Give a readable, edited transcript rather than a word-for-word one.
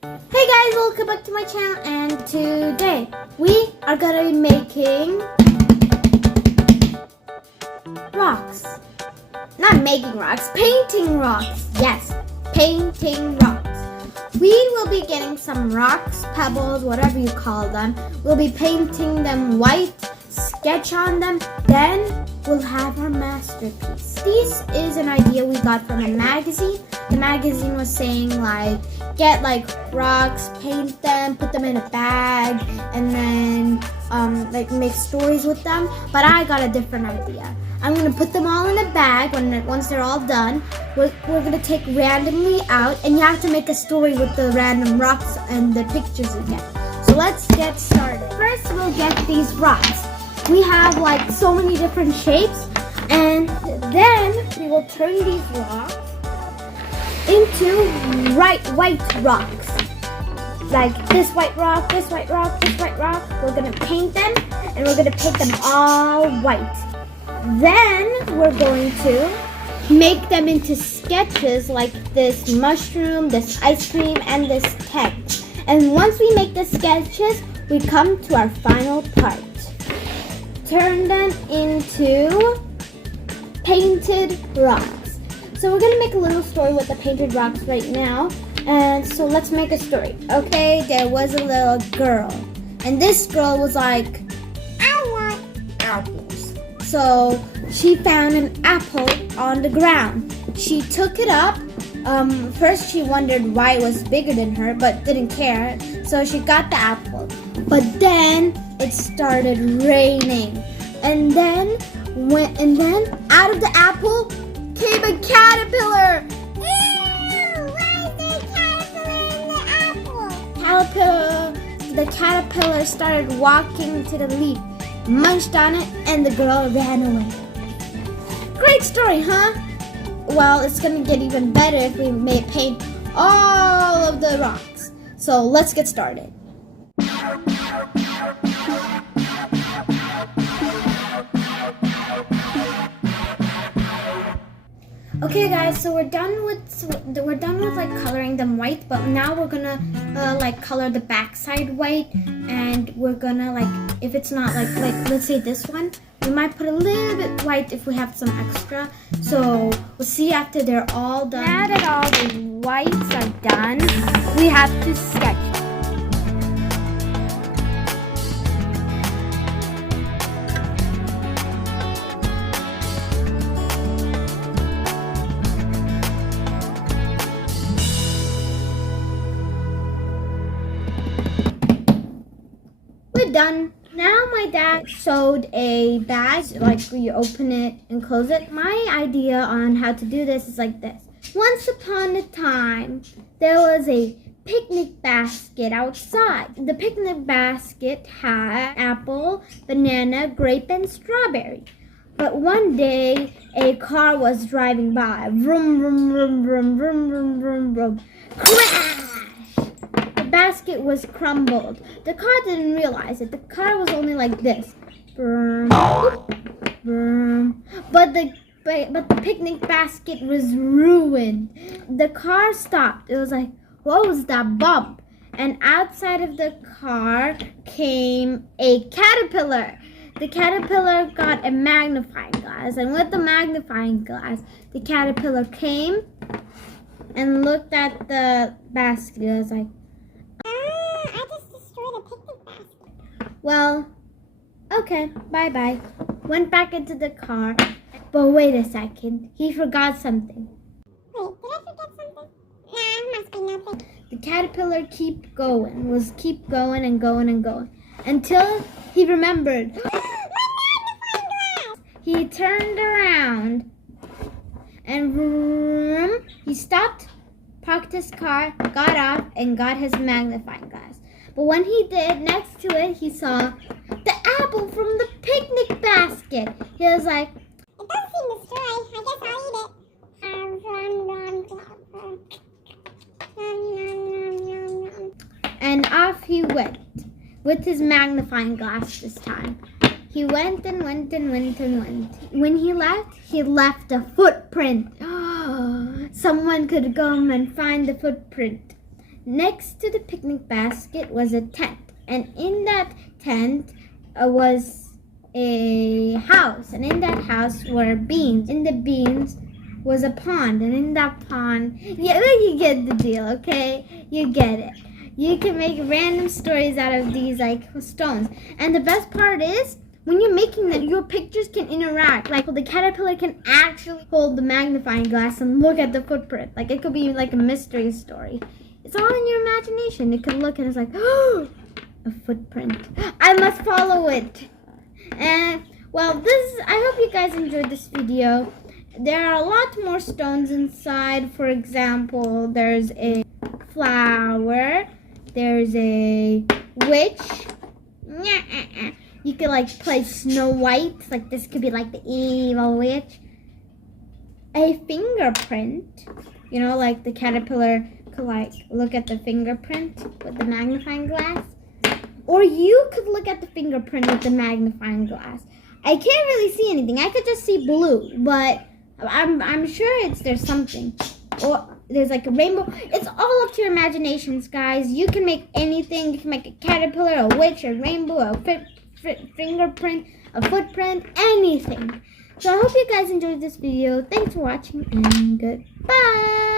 Hey guys, welcome back to my channel, and today we are gonna be making rocks. Not making rocks, painting rocks. Yes, painting rocks. We will be getting some rocks, pebbles, whatever you call them. We'll be painting them white, sketch on them, then we'll have our masterpiece. This is an idea we got from a magazine. The magazine was saying get rocks, paint them, put them in a bag, and then make stories with them. But I got a different idea. I'm gonna put them all in a bag once they're all done. We're gonna take randomly out, and you have to make a story with the random rocks and the pictures you get. So let's get started. First, we'll get these rocks. We have so many different shapes, and then we will turn these rocks into white rocks. Like this white rock, this white rock, this white rock. We're gonna paint them, and we're gonna paint them all white. Then we're going to make them into sketches like this mushroom, this ice cream, and this tent. And once we make the sketches, we come to our final part. Turn them into painted rocks. So we're gonna make a little story with the painted rocks right now. And so let's make a story. Okay, there was a little girl, and this girl was like, I want apples. So she found an apple on the ground. She took it up. First she wondered why it was bigger than her, but didn't care. So she got the apple. But then it started raining. And then out of the apple came a caterpillar. Ew, why is there a caterpillar in the apple? The caterpillar started walking to the leaf, munched on it, and the girl ran away. Great story, huh? Well, it's gonna get even better if we may paint all of the rocks. So let's get started. Okay guys, so we're done with coloring them white, but now we're gonna color the backside white, and we're gonna if it's not let's say this one, we might put a little bit white if we have some extra. So we'll see after they're all done. Now that all the whites are done, we have to sketch them. We're done. Now my dad sewed a bag, you open it and close it. My idea on how to do this is like this. Once upon a time, there was a picnic basket outside. The picnic basket had apple, banana, grape, and strawberry. But one day, a car was driving by. Vroom, vroom, vroom, vroom, vroom, vroom, vroom, vroom. Crash! The basket was crumbled. The car didn't realize it. The car was only like this. Vroom, vroom. But the picnic basket was ruined. The car stopped. It was like, what was that bump? And outside of the car came a caterpillar. The caterpillar got a magnifying glass, and with the magnifying glass, the caterpillar came and looked at the basket. It was like, I just destroyed a picnic basket. Well, okay, bye-bye. Went back into the car, but wait a second, he forgot something. Wait, did I forget something? Nah, must be nothing. The caterpillar keep going and going and going until he remembered. He turned around and vroom, he stopped, parked his car, got off, and got his magnifying glass. But when he did, next to it, he saw the apple from the picnic basket. He was like, it doesn't seem to stray. I guess I'll eat it. And off he went with his magnifying glass this time. He went and went and went and went. When he left a footprint. Someone could come and find the footprint. Next to the picnic basket was a tent, and in that tent was a house, and in that house were beans. In the beans was a pond, and in that pond, yeah, you get the deal, okay? You get it. You can make random stories out of these like stones, and the best part is when you're making that, your pictures can interact. Like the caterpillar can actually hold the magnifying glass and look at the footprint. Like it could be like a mystery story. It's all in your imagination. It could look and it's like, oh, a footprint. I must follow it. And well, I hope you guys enjoyed this video. There are a lot more stones inside. For example, there's a flower. There's a witch. You could like play Snow White. Like this could be like the evil witch. A fingerprint. You know, like the caterpillar could like look at the fingerprint with the magnifying glass. Or you could look at the fingerprint with the magnifying glass. I can't really see anything. I could just see blue, but I'm sure there's something. Or there's like a rainbow. It's all up to your imaginations, guys. You can make anything. You can make a caterpillar, a witch, a rainbow, a fingerprint, a footprint, anything. So I hope you guys enjoyed this video. Thanks for watching and goodbye.